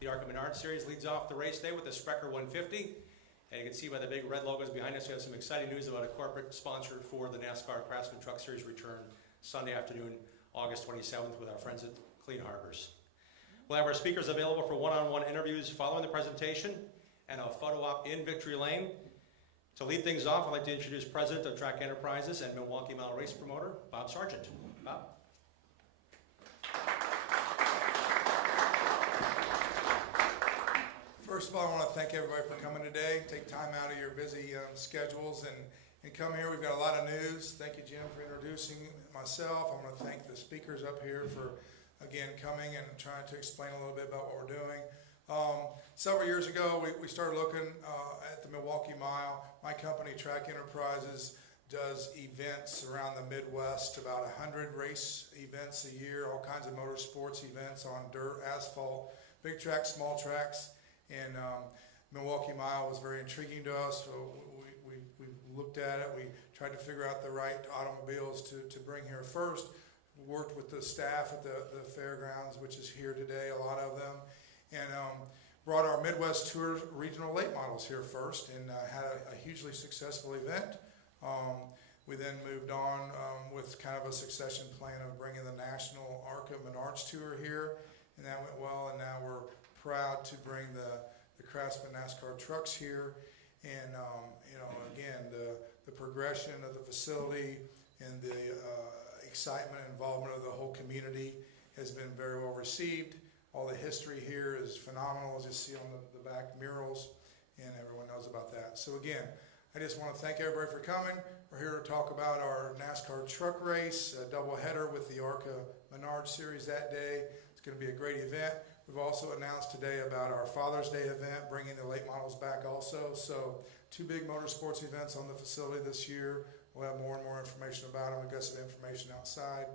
The Arca Menards series leads off the race day with the Sprecher 150. And you can see by the big red logos behind us, we have some exciting news about a corporate sponsor for the NASCAR Craftsman Truck Series return Sunday afternoon, August 27th, with our friends at Clean Harbors. We'll have our speakers available for one-on-one interviews following the presentation and a photo op in Victory Lane. To lead things off, I'd like to introduce President of Track Enterprises and Milwaukee Mile Race Promoter, Bob Sargent. Bob. First of all, I want to thank everybody for coming today. Take time out of your busy schedules and come here. We've got a lot of news. Thank you, Jim, for introducing myself. I want to thank the speakers up here for, again, coming and trying to explain a little bit about what we're doing. Several years ago, we started looking at the Milwaukee Mile. My company, Track Enterprises, does events around the Midwest, about 100 race events a year, all kinds of motorsports events on dirt, asphalt, big tracks, small tracks. And Milwaukee Mile was very intriguing to us, so we looked at it. We tried to figure out the right automobiles to bring here first. Worked with the staff at the fairgrounds, which is here today, a lot of them, and brought our Midwest Tour regional late models here first, and had a hugely successful event. We then moved on with kind of a succession plan of bringing the national Arca Menards Tour here, and that went well, and now we're proud to bring the Craftsman NASCAR trucks here. And again, the progression of the facility and the excitement and involvement of the whole community has been very well received. All the history here is phenomenal, as you see on the back murals, and everyone knows about that. So again, I just want to thank everybody for coming. We're here to talk about our NASCAR truck race, a doubleheader with the Arca Menards series that day. It's going to be a great event. We've also announced today about our Father's Day event, bringing the late models back also. So 2 big motorsports events on the facility this year. We'll have more and more information about them. We've got some information outside.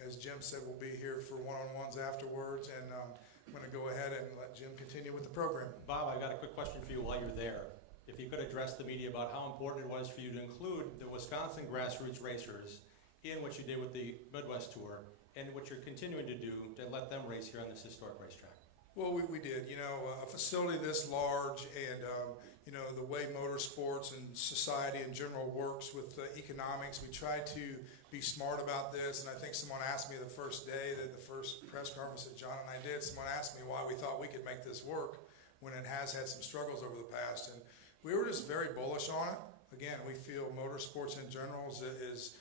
As Jim said, we'll be here for one-on-ones afterwards, and I'm going to go ahead and let Jim continue with the program. Bob, I've got a quick question for you while you're there. If you could address the media about how important it was for you to include the Wisconsin grassroots racers in what you did with the Midwest Tour, and what you're continuing to do to let them race here on this historic racetrack. Well, we did. A facility this large, and the way motorsports and society in general works with economics, we try to be smart about this. And I think someone asked me the first day, that the first press conference that John and I did, someone asked me why we thought we could make this work when it has had some struggles over the past. And we were just very bullish on it. Again, we feel motorsports in general is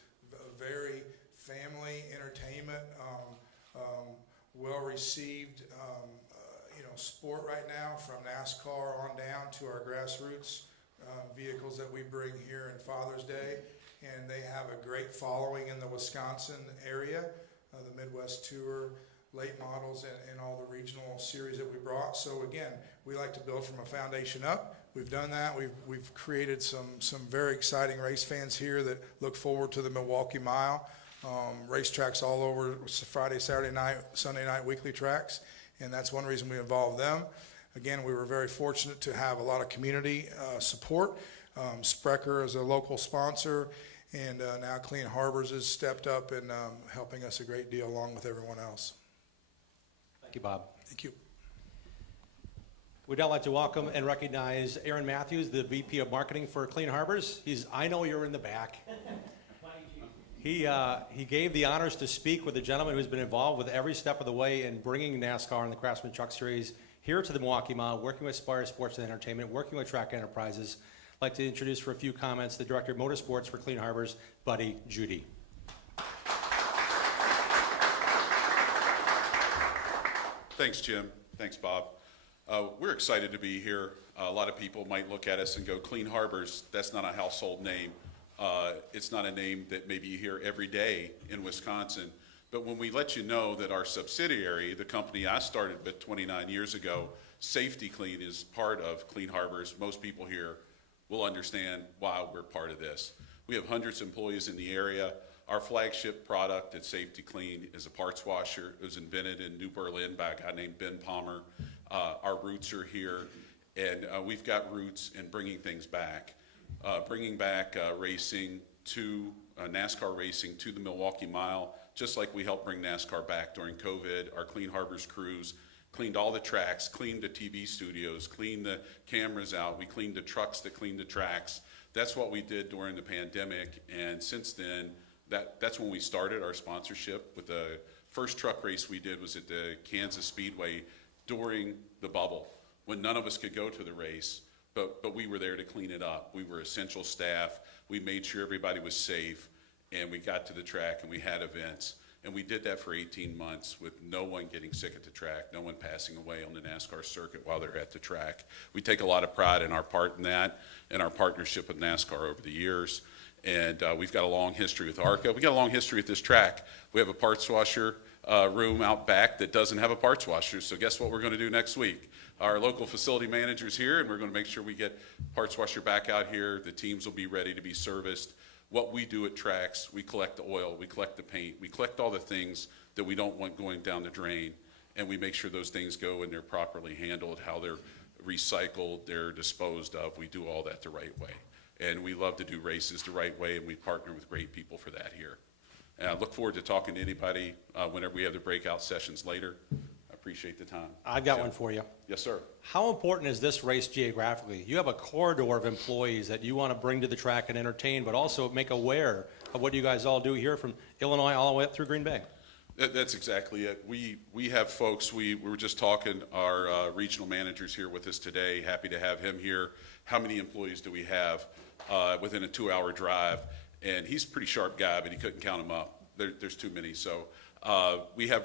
very family entertainment, well-received sport right now, from NASCAR on down to our grassroots vehicles that we bring here in Father's Day. And they have a great following in the Wisconsin area, the Midwest Tour, late models, and all the regional series that we brought. So again, we like to build from a foundation up. We've done that. We've created some very exciting race fans here that look forward to the Milwaukee Mile. Racetracks all over, Friday, Saturday night, Sunday night, weekly tracks, and that's one reason we involved them. Again, we were very fortunate to have a lot of community support. Sprecher is a local sponsor, and now Clean Harbors has stepped up and helping us a great deal along with everyone else. Thank you, Bob. Thank you. We'd now like to welcome and recognize Aaron Matthews, the VP of Marketing for Clean Harbors. I know you're in the back. He gave the honors to speak with a gentleman who's been involved with every step of the way in bringing NASCAR and the Craftsman Truck Series here to the Milwaukee Mile, working with Spire Sports and Entertainment, working with Track Enterprises. I'd like to introduce for a few comments the Director of Motorsports for Clean Harbors, Buddy Judy. Thanks, Jim. Thanks, Bob. We're excited to be here. A lot of people might look at us and go, Clean Harbors, that's not a household name. It's not a name that maybe you hear every day in Wisconsin. But when we let you know that our subsidiary, the company I started with 29 years ago, Safety Clean, is part of Clean Harbors, most people here will understand why we're part of this. We have hundreds of employees in the area. Our flagship product at Safety Clean is a parts washer. It was invented in New Berlin by a guy named Ben Palmer. Our roots are here, and we've got roots in bringing things back. Bringing back racing to NASCAR racing to the Milwaukee Mile, just like we helped bring NASCAR back during COVID. Our Clean Harbors crews cleaned all the tracks, cleaned the TV studios, cleaned the cameras out. We cleaned the trucks that cleaned the tracks. That's what we did during the pandemic. And since then, that's when we started our sponsorship. With the first truck race we did was at the Kansas Speedway during the bubble, when none of us could go to the race, but we were there to clean it up. We were essential staff. We made sure everybody was safe, and we got to the track and we had events. And we did that for 18 months with no one getting sick at the track, no one passing away on the NASCAR circuit while they're at the track. We take a lot of pride in our part in that and our partnership with NASCAR over the years. And we've got a long history with Arca. We got a long history with this track. We have a parts washer room out back that doesn't have a parts washer. So guess what we're going to do next week? Our local facility manager's here, and we're going to make sure we get parts washer back out here. The teams will be ready to be serviced. What we do at tracks, we collect the oil, we collect the paint, we collect all the things that we don't want going down the drain, and we make sure those things go and they're properly handled, how they're recycled, they're disposed of. We do all that the right way. And we love to do races the right way, and we partner with great people for that here. And I look forward to talking to anybody whenever we have the breakout sessions later. I appreciate the time. I've got one for you. Yes, sir. How important is this race geographically? You have a corridor of employees that you want to bring to the track and entertain, but also make aware of what you guys all do here from Illinois all the way up through Green Bay. That's exactly it. We have folks, we were just talking, our regional manager's here with us today, happy to have him here. How many employees do we have within a 2-hour drive? And he's a pretty sharp guy, but he couldn't count them up. There's too many. So we have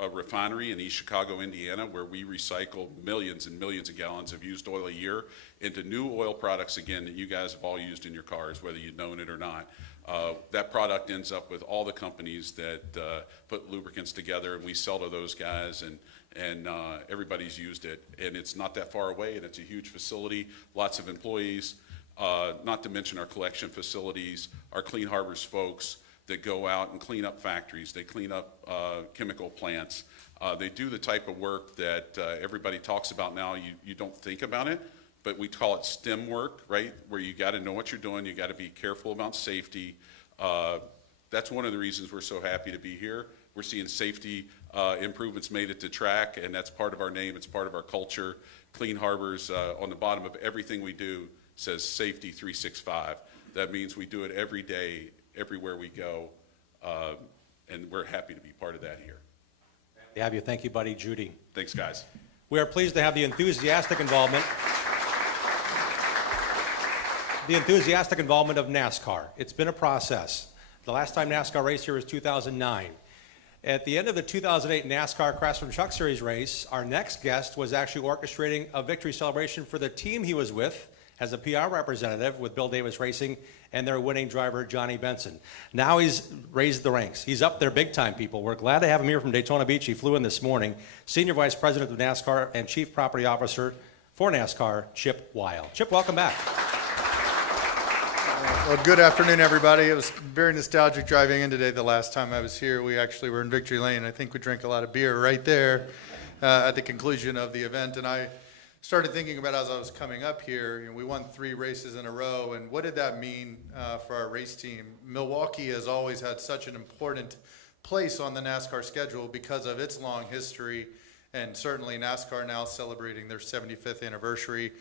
a refinery in East Chicago, Indiana, where we recycle millions and millions of gallons of used oil a year into new oil products, again, that you guys have all used in your cars, whether you've known it or not. That product ends up with all the companies that put lubricants together, and we sell to those guys, and everybody's used it. And it's not that far away, and it's a huge facility, lots of employees, not to mention our collection facilities, our Clean Harbors folks that go out and clean up factories. They clean up chemical plants. They do the type of work that everybody talks about now. You don't think about it, but we call it STEM work, right? Where you got to know what you're doing. You got to be careful about safety. That's one of the reasons we're so happy to be here. We're seeing safety improvements made at the track, and that's part of our name. It's part of our culture. Clean Harbors, on the bottom of everything we do, says Safety 365. That means we do it every day, everywhere we go, and we're happy to be part of that here. To have you. Thank you, buddy. Judy. Thanks, guys. We are pleased to have the enthusiastic involvement of NASCAR. It's been a process. The last time NASCAR raced here was 2009. At the end of the 2008 NASCAR Craftsman Truck Series race, our next guest was actually orchestrating a victory celebration for the team he was with as a PR representative with Bill Davis Racing and their winning driver, Johnny Benson. Now he's raised the ranks. He's up there big time, people. We're glad to have him here from Daytona Beach. He flew in this morning. Senior Vice President of NASCAR and Chief Property Officer for NASCAR, Chip Weil. Chip, welcome back. Well, good afternoon, everybody. It was very nostalgic driving in today. The last time I was here, we actually were in Victory Lane. I think we drank a lot of beer right there at the conclusion of the event. And I started thinking about, as I was coming up here, we won 3 races in a row, and what did that mean for our race team? Milwaukee has always had such an important place on the NASCAR schedule because of its long history, and certainly NASCAR now celebrating their 75th anniversary.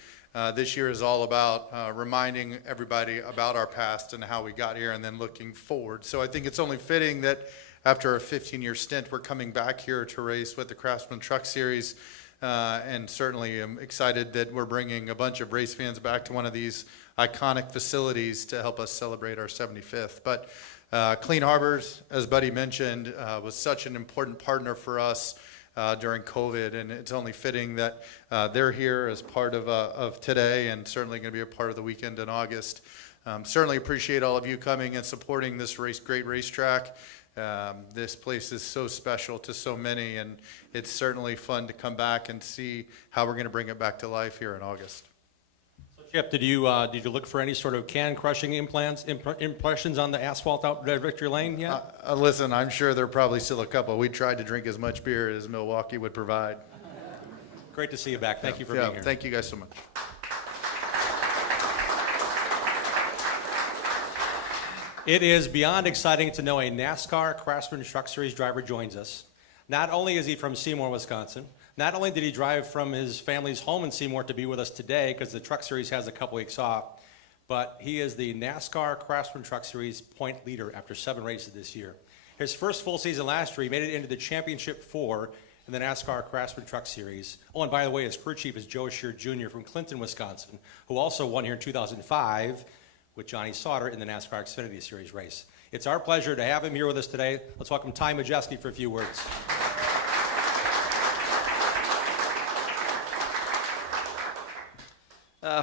This year is all about reminding everybody about our past and how we got here, and then looking forward. So I think it's only fitting that after a 15-year stint, we're coming back here to race with the Craftsman Truck Series. And certainly I'm excited that we're bringing a bunch of race fans back to one of these iconic facilities to help us celebrate our 75th. But Clean Harbors, as Buddy mentioned, was such an important partner for us during COVID, and it's only fitting that they're here as part of today, and certainly going to be a part of the weekend in August. Certainly appreciate all of you coming and supporting this great racetrack. This place is so special to so many, and it's certainly fun to come back and see how we're going to bring it back to life here in August. So Chip, did you look for any sort of can crushing impressions on the asphalt out there at Victory Lane yet? Listen, I'm sure there are probably still a couple. We tried to drink as much beer as Milwaukee would provide. Great to see you back. Thank you for being here. Thank you guys so much. It is beyond exciting to know a NASCAR Craftsman Truck Series driver joins us. Not only is he from Seymour, Wisconsin, Not only did he drive from his family's home in Seymour to be with us today, because the Truck Series has a couple weeks off, but he is the NASCAR Craftsman Truck Series point leader after 7 races this year. His first full season last year, he made it into the Championship 4 in the NASCAR Craftsman Truck Series. Oh, and by the way, his crew chief is Joe Scheer Jr. from Clinton, Wisconsin, who also won here in 2005 with Johnny Sauter in the NASCAR Xfinity Series race. It's our pleasure to have him here with us today. Let's welcome Ty Majeski for a few words.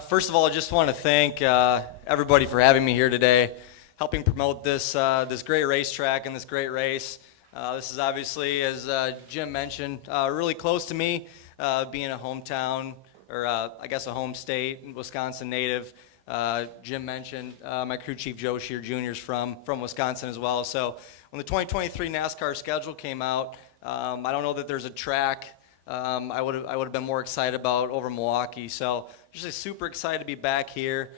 First of all, I just want to thank everybody for having me here today, helping promote this this great racetrack and this great race. This is obviously, as Jim mentioned, really close to me, being a hometown, or I guess a home state, Wisconsin native. Jim mentioned my crew chief Joe Scheer Jr. is from Wisconsin as well. So when the 2023 NASCAR schedule came out, I don't know that there's a track I would have been more excited about over Milwaukee. So just super excited to be back here.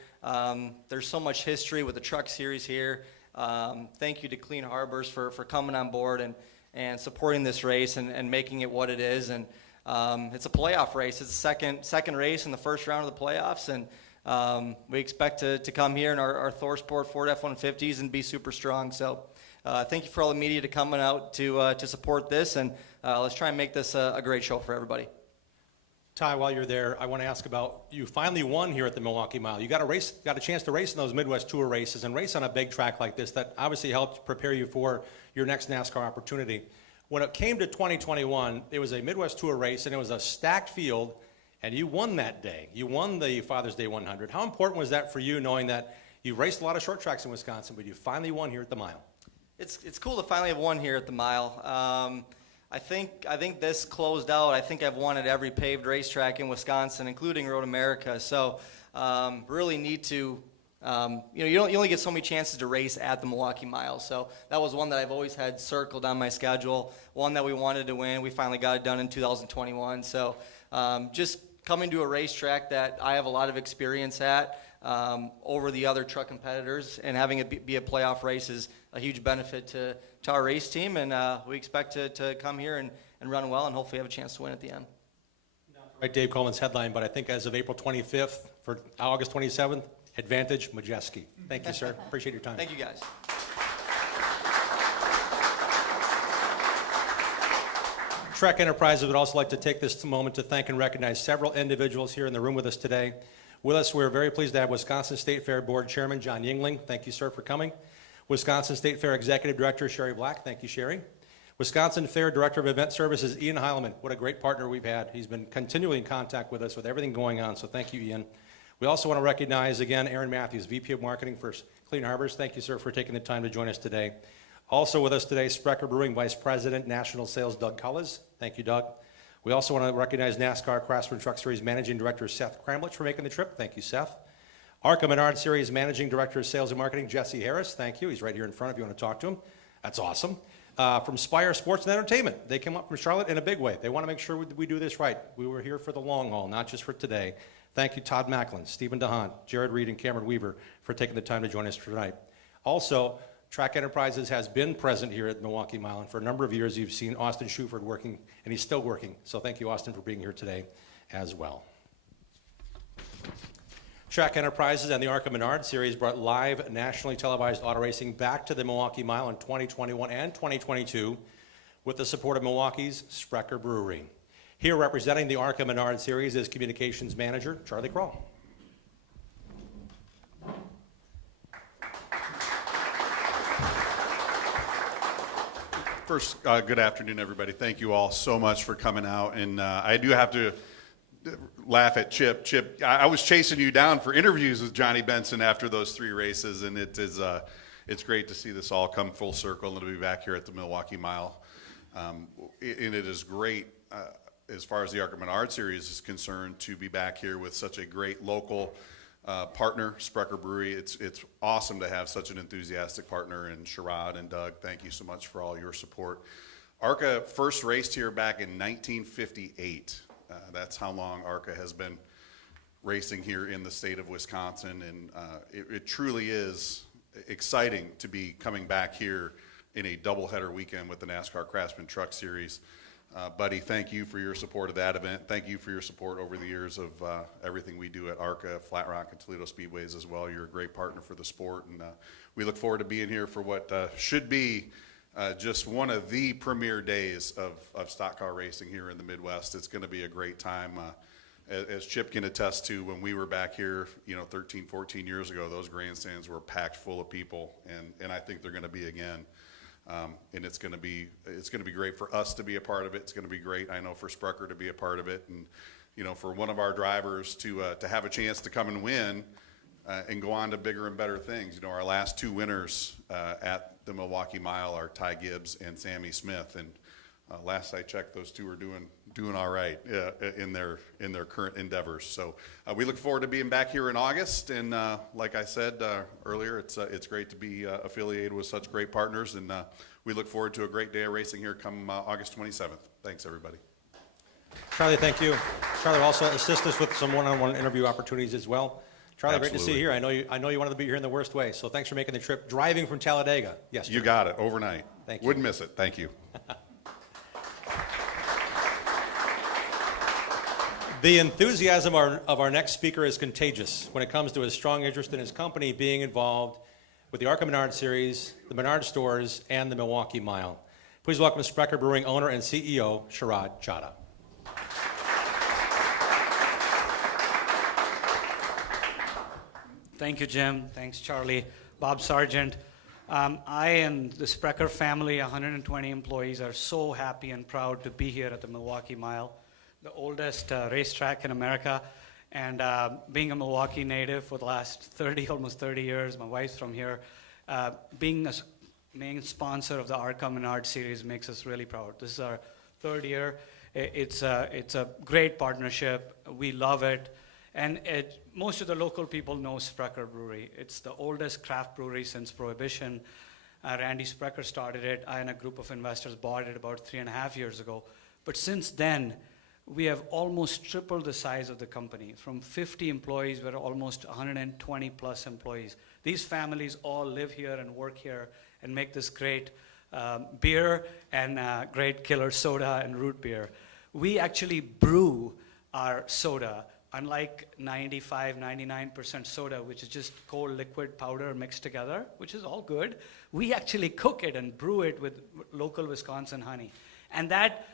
There's so much history with the Truck Series here. Thank you to Clean Harbors for coming on board and supporting this race and making it what it is. And it's a playoff race. It's the second race in the first round of the playoffs, and we expect to come here in our Thor Sport Ford F-150s and be super strong. So thank you for all the media to coming out to support this, and let's try and make this a great show for everybody. Ty, while you're there, I want to ask about, you finally won here at the Milwaukee Mile. You got a chance to race in those Midwest Tour races and race on a big track like this that obviously helped prepare you for your next NASCAR opportunity. When it came to 2021, it was a Midwest Tour race and it was a stacked field, and you won that day. You won the Father's Day 100. How important was that for you, knowing that you've raced a lot of short tracks in Wisconsin, but you finally won here at the Mile? It's cool to finally have won here at the Mile. I think this closed out. I think I've won at every paved racetrack in Wisconsin, including Road America. So really need to, you only get so many chances to race at the Milwaukee Mile. So that was one that I've always had circled on my schedule, one that we wanted to win. We finally got it done in 2021. So just coming to a racetrack that I have a lot of experience at over the other truck competitors, and having it be a playoff race is a huge benefit to our race team, and we expect to come here and run well and hopefully have a chance to win at the end. Right, Dave Coleman's headline, but I think as of April 25th for August 27th, Advantage Majeski. Thank you, sir. Appreciate your time. Thank you, guys. Trek Enterprises would also like to take this moment to thank and recognize several individuals here in the room with us today. With us, we're very pleased to have Wisconsin State Fair Board Chairman John Yingling. Thank you, sir, for coming. Wisconsin State Fair Executive Director Sherry Black. Thank you, Sherry. Wisconsin Fair Director of Event Services Ian Heilman. What a great partner we've had. He's been continually in contact with us with everything going on, so thank you, Ian. We also want to recognize, again, Aaron Matthews, VP of Marketing for Clean Harbors. Thank you, sir, for taking the time to join us today. Also with us today, Schroeder Brewing Vice President, National Sales, Doug Cullis. Thank you, Doug. We also want to recognize NASCAR Craftsman Truck Series Managing Director Seth Kramlich for making the trip. Thank you, Seth. Arca Menards Series Managing Director of Sales and Marketing, Jesse Harris. Thank you. He's right here in front if you want to talk to him. That's awesome. From Spire Sports and Entertainment. They came up from Charlotte in a big way. They want to make sure we do this right. We were here for the long haul, not just for today. Thank you, Todd Macklin, Stephen DeHaan, Jared Reed, and Cameron Weaver for taking the time to join us tonight. Also, Track Enterprises has been present here at Milwaukee Mile, and for a number of years you've seen Austin Shuford working, and he's still working. So thank you, Austin, for being here today as well. Track Enterprises and the Arca Menards Series brought live nationally televised auto racing back to the Milwaukee Mile in 2021 and 2022 with the support of Milwaukee's Schroeder Brewery. Here representing the Arca Menards Series is Communications Manager Charlie Kroll. First, good afternoon, everybody. Thank you all so much for coming out. And I do have to laugh at Chip. Chip, I was chasing you down for interviews with Johnny Benson after those 3 races, and it's great to see this all come full circle and to be back here at the Milwaukee Mile. And it is great, as far as the Arca Menards Series is concerned, to be back here with such a great local partner, Schroeder Brewery. It's awesome to have such an enthusiastic partner, and Sherrod and Doug, thank you so much for all your support. Arca first raced here back in 1958. That's how long Arca has been racing here in the state of Wisconsin, and it truly is exciting to be coming back here in a doubleheader weekend with the NASCAR Craftsman Truck Series. Buddy, thank you for your support of that event. Thank you for your support over the years of everything we do at Arca, Flat Rock, and Toledo Speedways as well. You're a great partner for the sport, and we look forward to being here for what should be just one of the premier days of stock car racing here in the Midwest. It's going to be a great time. As Chip can attest to, when we were back here, 13, 14 years ago, those grandstands were packed full of people, and I think they're going to be again. And it's going to be great for us to be a part of it. It's going to be great, I know, for Sprecher to be a part of it, and for one of our drivers to have a chance to come and win and go on to bigger and better things. Our last two winners at the Milwaukee Mile are Ty Gibbs and Sammy Smith, and last I checked, those two are doing all right in their current endeavors. So we look forward to being back here in August, and like I said earlier, it's great to be affiliated with such great partners, and we look forward to a great day of racing here come August 27th. Thanks, everybody. Charlie, thank you. Charlie will also assist us with some one-on-one interview opportunities as well. Charlie, great to see you here. I know you wanted to be here in the worst way, so thanks for making the trip, driving from Talladega. Yes, You got it, overnight. Thank you. Wouldn't miss it. Thank you. The enthusiasm of our next speaker is contagious when it comes to his strong interest in his company being involved with the Arca Menards series, the Menards stores, and the Milwaukee Mile. Please welcome Schroeder Brewing owner and CEO, Schroeder Chada. Thank you, Jim. Thanks, Charlie. Bob Sargent. I and the Sprecher family, 120 employees, are so happy and proud to be here at the Milwaukee Mile, the oldest racetrack in America. And being a Milwaukee native for the last almost 30 years, my wife's from here, being a main sponsor of the Arca Menards series makes us really proud. This is our third year. It's a great partnership. We love it. And most of the local people know Sprecher Brewery. It's the oldest craft brewery since Prohibition. Randy Sprecher started it. I and a group of investors bought it about 3.5 years ago. But since then, we have almost tripled the size of the company. From 50 employees, we're almost 120 plus employees. These families all live here and work here and make this great beer and great killer soda and root beer. We actually brew our soda. Unlike 99% soda, which is just cold liquid powder mixed together, which is all good, we actually cook it and brew it with local Wisconsin honey. And that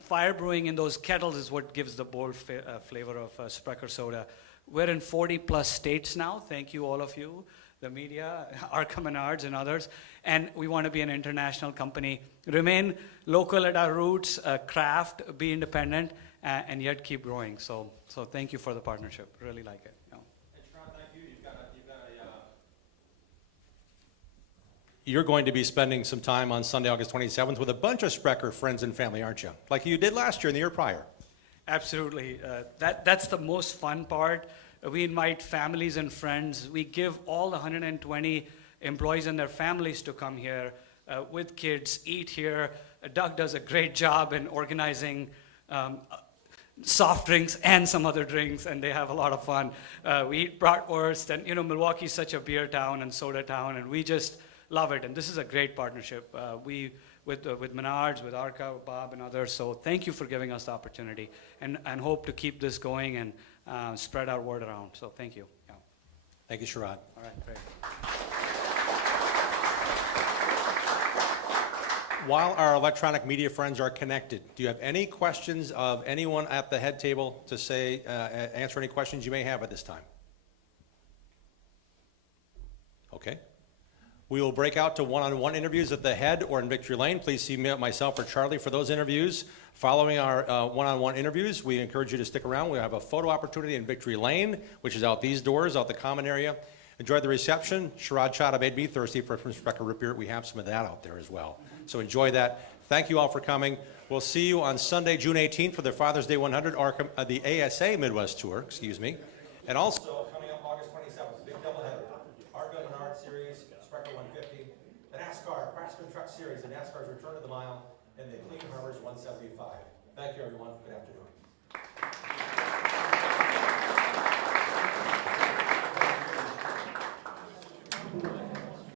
fire brewing in those kettles is what gives the bold flavor of Sprecher soda. We're in 40 plus states now. Thank you, all of you, the media, Arca Menards and others. And we want to be an international company. Remain local at our roots, craft, be independent, and yet keep growing. So thank you for the partnership. Really like it. And Sean, thank you. You're going to be spending some time on Sunday, August 27th with a bunch of Sprecher friends and family, aren't you? Like you did last year and the year prior. Absolutely. That's the most fun part. We invite families and friends. We give all the 120 employees and their families to come here with kids, eat here. Doug does a great job in organizing soft drinks and some other drinks, and they have a lot of fun. We eat bratwurst, and Milwaukee's such a beer town and soda town, and we just love it. And this is a great partnership. With Menards, with Arca, Bob, and others. So thank you for giving us the opportunity, and hope to keep this going and spread our word around. So thank you. Yeah. Thank you, Sherrod. All right, great. While our electronic media friends are connected, do you have any questions of anyone at the head table to say, answer any questions you may have at this time? Okay. We will break out to one-on-one interviews at the head or in Victory Lane. Please see myself or Charlie for those interviews. Following our one-on-one interviews, we encourage you to stick around. We have a photo opportunity in Victory Lane, which is out these doors, out the common area. Enjoy the reception. Schroeder Chada made me thirsty for Sprecher root beer. We have some of that out there as well. So enjoy that. Thank you all for coming. We'll see you on Sunday, June 18th for the Father's Day 100, the ASA Midwest Tour, And also coming up August 27th, big doubleheader. Arca Menards Series, Sprecher 150, the NASCAR Craftsman Truck Series, the NASCAR's Return to the Mile, and the Clean Harbors 175. Thank you, everyone. Good afternoon.